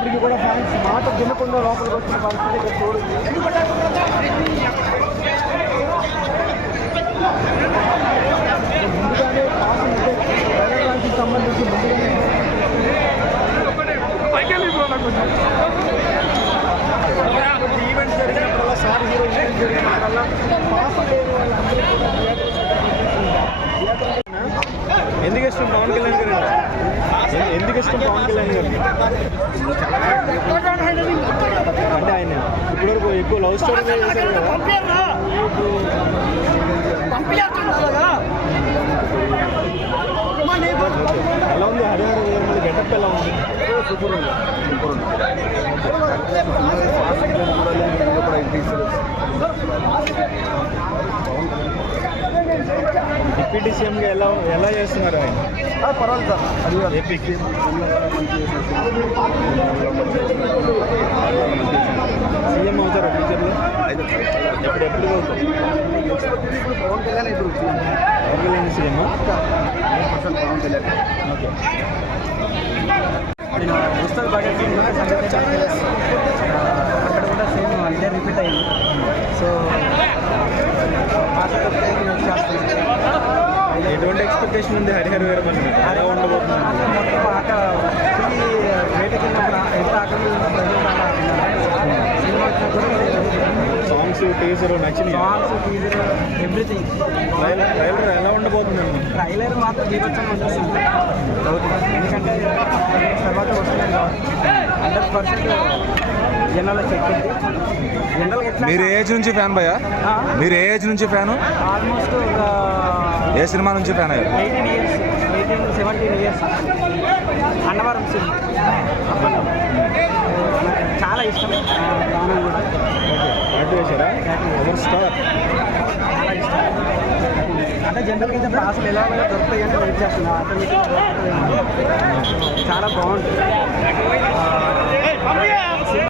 అయినప్పటికీ కూడా ఫ్యాన్స్ మాట వినకుండా లోపలికి వచ్చిన పరిస్థితి ఇక్కడ చూడండి. ముందుగానే పాస్ సంబంధించి ఈవెంట్ జరిగినప్పుడల్లా సార్ హీరో ఈవెంట్ జరిగినప్పుడల్లా పాస్ లేని వాళ్ళందరూ ఎందుకు ఇష్టం పవన్ కళ్యాణ్ గారు? ఎందుకు ఇష్టం పవన్ కళ్యాణ్ గారు అంటే ఆయన ఇప్పటివరకు ఎక్కువ లవ్ స్టోరీ చేశారు కదా. ఎలా ఉంది హరిహర వీరమల్లి గెటప్ ఎలా ఉంది? సూపర్ ఉంది, సూపర్ ఉంది. డిప్యూటీ సీఎంగా ఎలా చేస్తున్నారు ఆయన? పర్వాలేదు సార్, అది ఏపీకి సీఎం అవుతారా ఫ్యూచర్లో? ఎప్పుడు అవుతారు? పవన్ కళ్యాణ్ ఇప్పుడు పవన్ కళ్యాణ్ సీఎం. పవన్ కళ్యాణ్ ఓకే. నేను ఉస్తాద్ భగత్ సింగ్ అక్కడ కూడా సేమ్ ఇదే రిపీట్ అయ్యింది. సో ఎటువంటి ఎక్స్పెక్టేషన్ ఉంది హరిహర వీరమల్లి? ఎలా ఉండబోతుంది? మొత్తం ఆట వేటకి ఎంత ఆకలి సినిమా సాంగ్స్ టీజర్ నచ్చినాయి. Songs teaser everything. ట్రైలర్ ఎలా ఉండబోతుందండి? ట్రైలర్ మాత్రం బీభత్సంగా వచ్చేస్తుంది. ఎందుకంటే తర్వాత వస్తున్నాయి కాబట్టి 100% జనాల చెప్పింది. మీరు ఏ ఏజ్ నుంచి ఫ్యాన్ భయ్యా? మీరు ఏ ఏజ్ నుంచి ఫ్యాను? ఆల్మోస్ట్ ఒక ఏ సినిమా నుంచి ఫ్యాన్ అయ్యారు? 17 ఇయర్స్ అన్నవరం సినిమా చాలా ఇష్టం. ప్రాణం కూడా చేశారా? స్టార్ చాలా ఇష్టం. అంటే జనరల్గా అయితే అసలు ఎలా దొరుకుతాయి అంటే వెయిట్ చేస్తున్నాను. చాలా బాగుంటుంది.